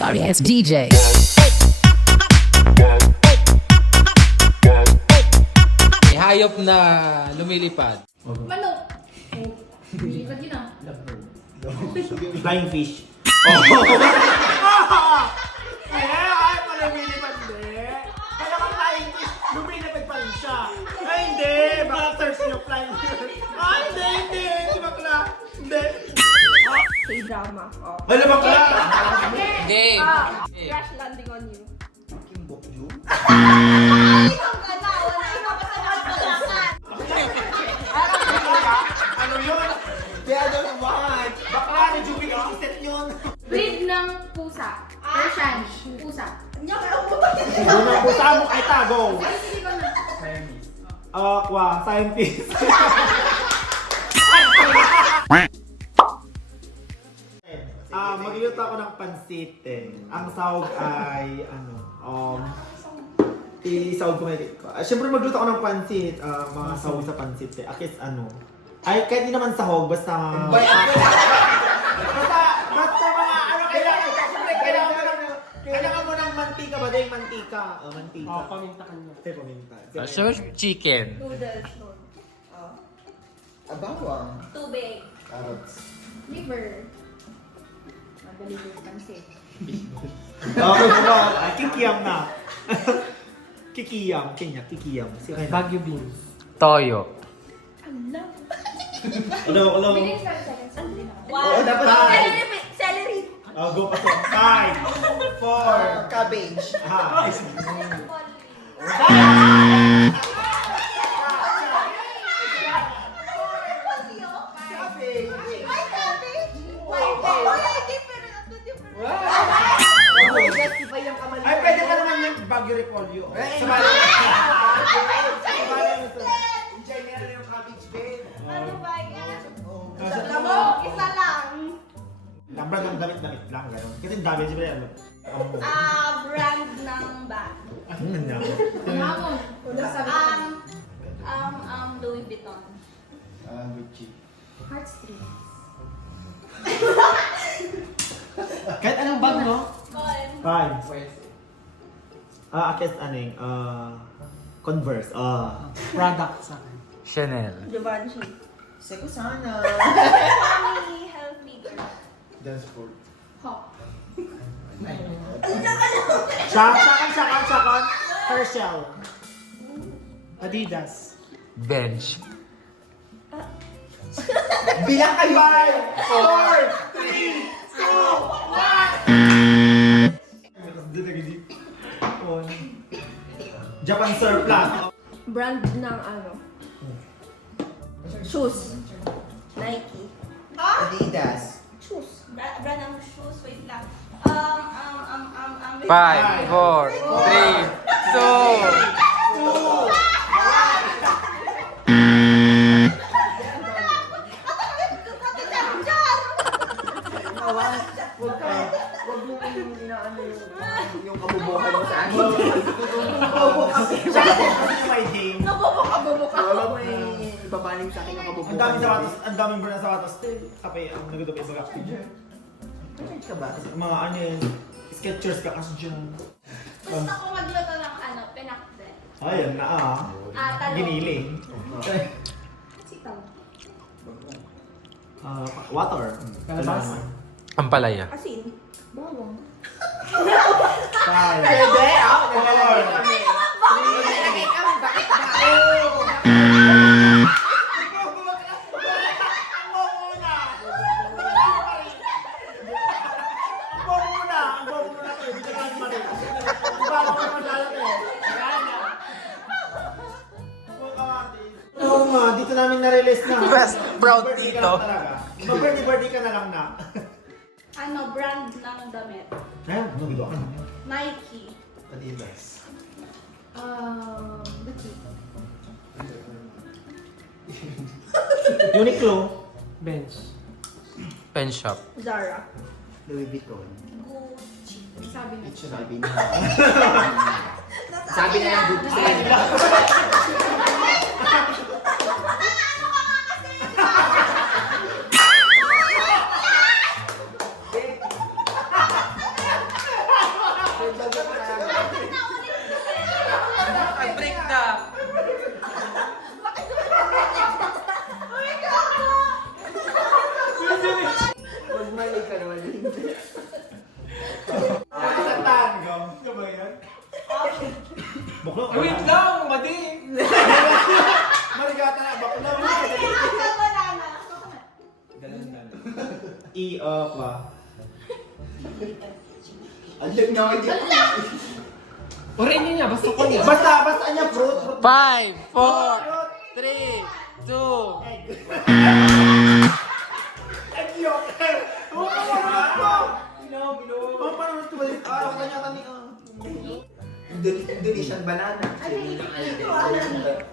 Sorry ass DJ. May hayop na lumilipad. Manok. Lipad yun ah. Flying fish. Ay, pala lumilipad hindi. Kaya kang flying fish, lumilipad pa rin siya. Ay, hindi. Baka thirst yung flying fish. Ay, hindi. Di bakla. Hindi. K-drama. Oh. Ano bakla? Game! Crash landing on you. Fucking bokju. Ano yun? Kaya daw naman. Bakla, na-jubing ang set yun. Breed ng pusa. Persian. Pusa. Unang pusa mo kay Tago. Sige ko na. Scientist. Magluluto ako ng pansit eh. Ang sahog ay isahog ko ngayon. Siyempre magluto ako ng pansit. Mga sahog sa pansit eh. Akis ay kahit di naman sahog, basta basta mga kailangan mo ng mantika ba? Dahil mantika. Mantika. Paminta ka niya. Paminta. So, chicken. Noodles nun. Oh. Abawang. Tubig. Carrots. Liver. Madali yung pansit. Okay, ay, kikiyam na. Kikiyam. Kikiyam. Baguio beans. Toyo. Hello. Bilis ka seconds. Oo, dapat Celery. Go pa sa 5, 4, Cabbage. Ay, pwede pa naman yung Baguio Repolyo. Sabali. Enjoy nila yung cabbage bed. Ano ba yan? Kasi Isa lang. Lambra ng damit lang, gano'n. Kasi ang dami, siyempre, Brand ng bag. ano na? Mamon. Louis Vuitton. Gucci. Heartstrings. Kahit anong bag, no? Con. 5. Akis Converse. Product sa akin. Chanel. Givenchy. Seko sana. Tommy Hilfiger. Dance sport. Hop. Shakon. Herschel. Adidas. Bench. Bilang kayo! 4, 3, 2, 1. Japan Surplus. Brand ng shoes. Nike. Adidas. Shoes. Brand ng shoes. Wait lang. 5, 4, 3, 2. Huwag mo inaano yung kabubuhan mo sa akin. My game. Wala mo ibabaling sa akin yung kabubuhan. Ang daming sapatos, ang daming brand na sapatos. Kape, ang nagdupay sa kapit dyan. Ano ka ba? Mga Skechers ka kasi dyan. Gusto ko magluto ng pinakbet. Ayun na Talong. Giniling. Sitaw. Water. Kalabas. Ampalaya. Asin. Bawang. 5, Pwede? 4. Oo nga, dito namin na-release na. Best proud Birthday ka dito. lang talaga. Mag-birthday ka na lang na. Brand ng damit. Ayun, nagdo ka na. Nike. Adidas. Gucci. Uniqlo. Bench. Pen shop. Zara. Louis Vuitton. Gucci. Sabi na. Sabi na. Sabi na lang Gucci. Break na. Magmalik ka naman. Sa tango. Ano ba yan? Bakla. Wait lang, madi. Maligata na. Bakla. Banana. Kwa. Alam niya ako dyan. Orin niya, basta ko niya. Basta niya fruit. 5, 4, 3, 2. Egg yolk. Oo, oh, parang ito balik. Kanya kami. Indonesian banana.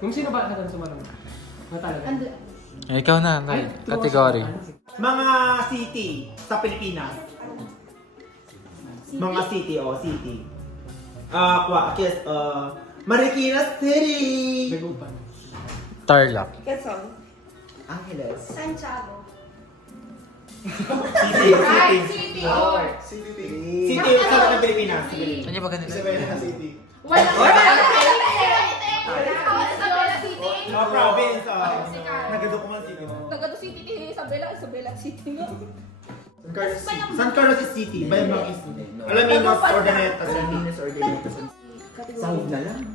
Kung sino ba natin sumarang? Na talaga? Ando. Ikaw na, category. Mga city sa Pilipinas. Mga city, city. Marikina City! Dagupan. Tarlac. Quezon. Angeles. Santiago. City, Right, city. city or. City sa Pilipinas. Ano ba ganito? City. Wala. Province. Mexico. Nagadokuman city. Tagado City, Isabela City. San Carlos is city. Bayamang is Alaminos, Ordaneta. Alaminos, Ordaneta. Sahod na lang.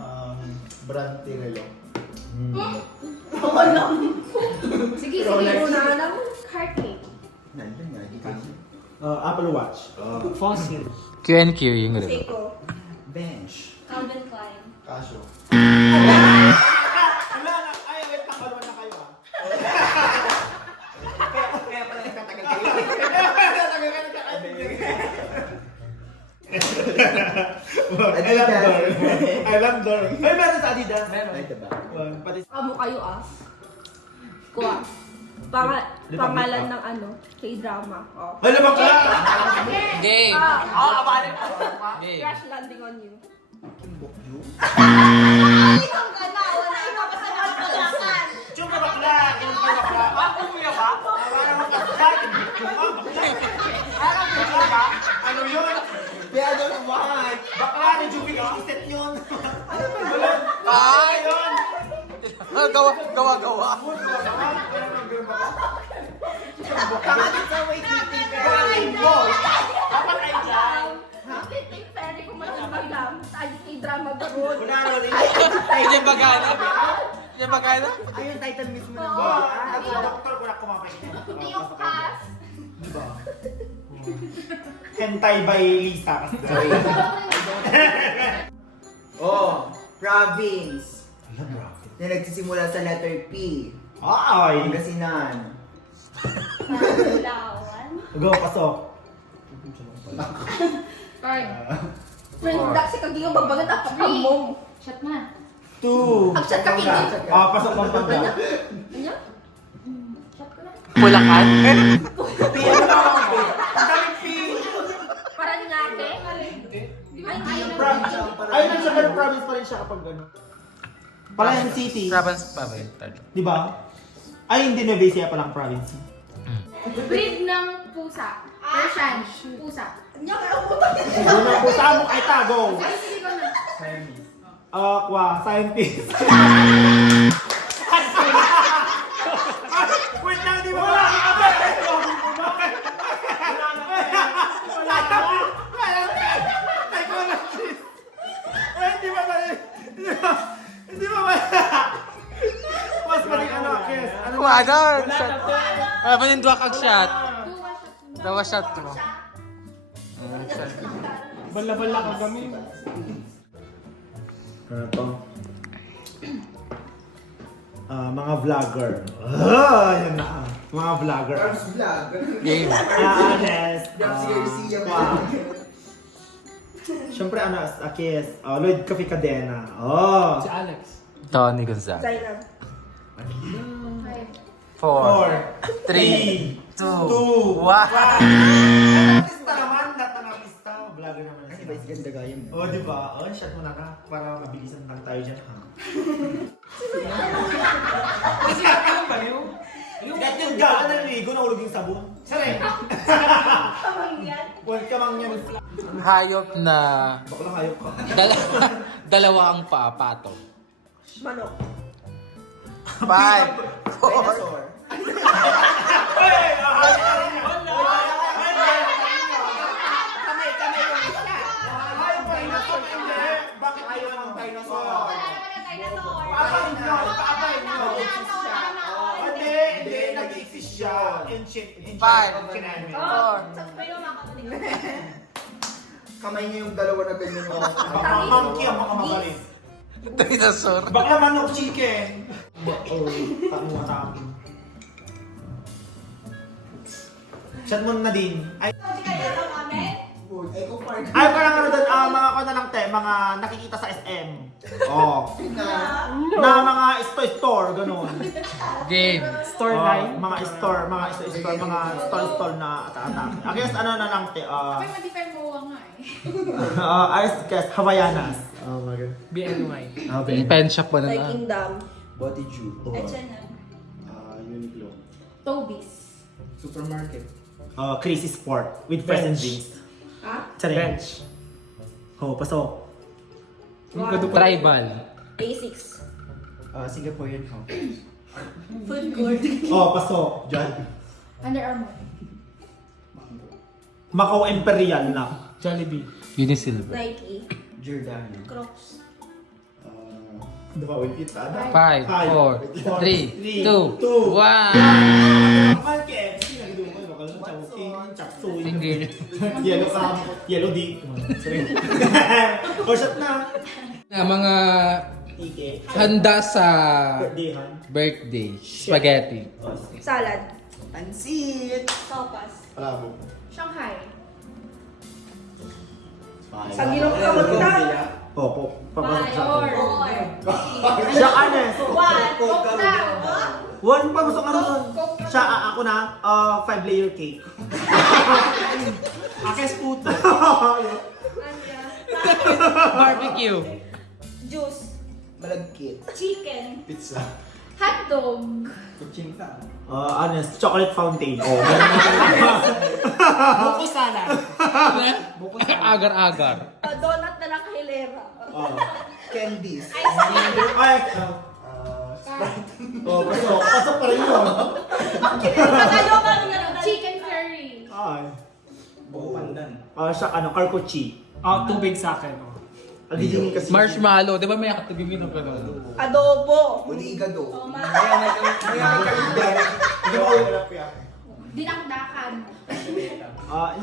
Brand Tirelo. Sige, sige. Una lang. Heart cake. Nandun nga, di kasi. Apple Watch. Fossil. Q&Q yung relo. Seiko. Bench. Calvin Klein. Casio. Wala na. Ay, wait. Tangkaluan na kayo. Kaya pala nagtatagal kayo. Alam door. Ay, meron sa Adidas. Ay, diba? Pati Amo kayo Kuha. Pangalan ng K-drama. Oh. Ay, labak ka! Game! Game! Crash Landing on You. Kimbok you? Ikaw ka na. Wala ikaw pa sa pagkakasan. Chum ka bakla! Inom ka bakla! Umuya ba? Parang makasla! Chum ka bakla! Parang bakla ba? Ano yun? Kaya daw sa bahay. Bakla ni Juby ka! Iset yun! Ano ba yun? Ay! Yun! Gawa. Kakadit sa way titig. Dapat ay dyan! Flipping Fairy kung maglam. Tayo K-drama gano'n. Wala rin. Hindi bagana. Hindi bagana. Ay, yung title mismo ng Oo. bahay. Ako, doktor ko na kumapay. Tiyok Pass. Diba? Hentai by Lisa. Oh, province. Alam mo. Na nagsisimula sa letter P. Ay! Pangasinan. Palawan. Go, pasok. Card. Friend, si Kagiyo magbagat at pamong. Shot na. 2. Action ka, Kiki. Pasok Pampanga. Ano? Shot ko na. Pulakan? Parang ngake. Ay, nasa ganun province pa rin siya kapag gano'n. Palayan City. Province pa ba yun? Di ba? Ay, hindi na Ecija palang province. Breed ng pusa. Persian. Pusa. Ano ka ang puta? Unang pusa mo kay Tago. Sige, sige ko na. Scientist. Wait lang, di ba? Wala ka ba? Psychologist. Wait, di ba? Hindi ba ba? Mas mali Kes. Kuwagan! Ay, panindwa kag shot. Dawa shot mo. Bala-bala ka kami. Ano to? Mga vlogger. Yan na. Mga vlogger. Arms vlog. Game. Honest. Jump si Garcia. Siyempre, Akis. Lloyd Cafe Cadena. Oh. Si Alex. Tony Gonzaga. Zainab. 4, 4, 3, 2, 1. Artista naman. Lahat ng artista. Vlogger naman. Ay, ba, ganda gaya mo. Oh, di ba? Oh, shot mo na ka. Para mabilisan lang tayo dyan, ha? Kasi ano ba yun? Kahit yung gaan na naligo, nahulog yung sabon. Sorry. Kamang yan. Huwag ka mang yan. Hayop na Bakla hayop ka. dalawa ang paa, pato. Manok. 5, 4, Dinosaur. Kamay yung isa. Hayop pa rin ako. Hindi. Bakit ayaw ang dinosaur? Dinosaur. Papain nyo. Papain nyo. Dinosaur. Hindi. Hindi. Nag-exist siya. Ancient. Five. Ancient. Oh, sa kayo makakapatid. Kamay niya yung dalawa na ganyan. Monkey ang mga magaling. dinosaur. Bakla manok chicken. Tama. Chat mo na din. Ay, ay parang ano doon, mga ko na lang te, mga nakikita sa SM. Oh. Na mga store, ganun. Game. Store Oh, line. mga store, mga stall na ata-ata. I guess ano na lang te, May ma-defend mo nga eh. I guess Havaianas. Oh my god. BNY. Pen shop pa na Like na. Kingdom. Body Jew. H&M. Uniqlo. Tobies. Supermarket. Crazy Sport with present Bench. jeans. Ha? Tsare. Bench. Oh, pasok. Tribal. Basics. Singaporean house. Food court. Oh, pasok. John. Under Armour. Macau Imperial na. Jollibee. Unisilver. Nike. Giordano. Crocs. Diba, wait, kita. 5, 4, 3, 2, 1. Kapal KFC, nagdito ko. Bakal na chowking, chapsuy. Finger. Yellow cam, yellow D. Or shot na. Na mga Ike. handa sa Birthdayhan. birthday. Spaghetti. Salad. Pansit. Sopas. Palabo. Shanghai. Sa gilong kamot na. Opo. Papasok sa Or. akin. Siya anes. Coke daw. One papasok ano nun. Siya, ako na, 5-layer cake. Akes puto. Barbecue. Juice. Malagkit. Chicken. Pizza. Hotdog. Kutsinta. Anes, chocolate fountain. Oh, Buko salad. Agar-agar. Donut na nakahilera. Candies. Ice cream. Ay, Sprite. oh, pasok. Pasok pa rin yun. Tayo ka rin yan. Chicken curry. Ay. Buko pandan. Siya, karkochi. Tubig sa akin. Oh. Agiging kasi. Marshmallow. Di ba may katabi mo ng gano'n? Adobo. Uligado. Oh, Dinakdakan.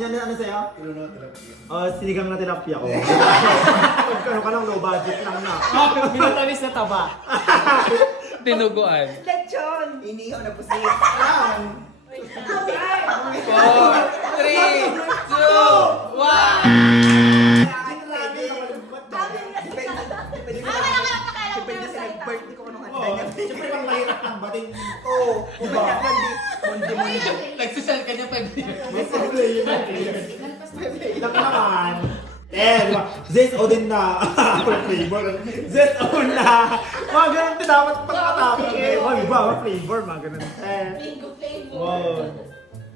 Yan ano sa'yo? Pinuno terapia. Sinigang na tilapia ko. Pagkano ka lang, low budget lang na. Minatamis na taba. Tinuguan. Lechon. Inihaw na pusit. 4, 3, 2, 1. Depende sa nag-birthday ko kung Oh, siyempre pang mahirap lang bating. Oo. Diba? Mundi-mundi. Nagsisal ka niya 5 years. Lalpas na. Ilang ka naman. Diba? ZSO din na. Flavor. ZSO na. Mga ganun din dapat pagkatapos eh. Iba, flavor, mga ganun. Bingo flavor. Wow.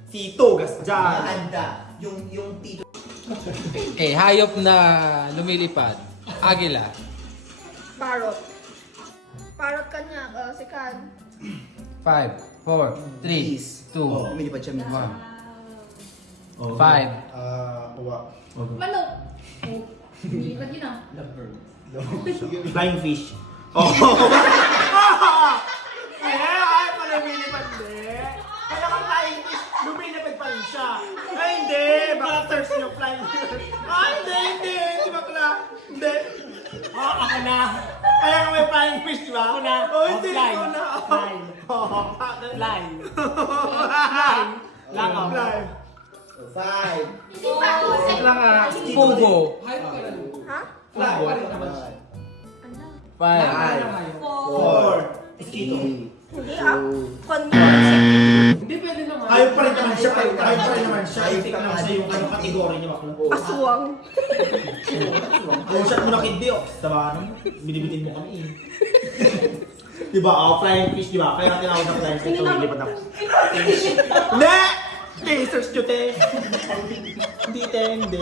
Sito, gas dyan. Anda. Yung tito. Hayop na lumilipad. Agila. Parrot. Parrot kanya. Si Kan. 5, 4, 3, 2, Lumilipad siya minsan. 1. 5. Uwa. Manok. Nilipad yun ah. Flying fish. Oh. Ay, pala lumilipad din. Kaya kang flying fish, lumilipad pa rin siya. Ay, hindi. Baka thirst nyo flying fish. Ay, hindi. Di ba pala? Hindi. Ako na. Kaya nga may flying fish, di ba? Ako na. Oh, hindi. Fly. Ikaw na. Fly. Fly. Fly. Langaw. Fly. 5. Hindi pa. Lang Pugo. Ha? Pugo. Ano? 5. 4. Mosquito. Hindi ah. Conyo. Hindi pwede naman. Ayaw pa rin naman siya. Ayaw pa rin naman siya. Itik lang sa yung ano kategory niya. Bakla. Aswang. Kung shot mo na kid Dio, diba? Binibitin mo kami eh. Diba? Flying fish, diba? Kaya tinawag na flying fish. Lumilipad ako. Hindi! Lasers nyo, te. Hindi, te, hindi.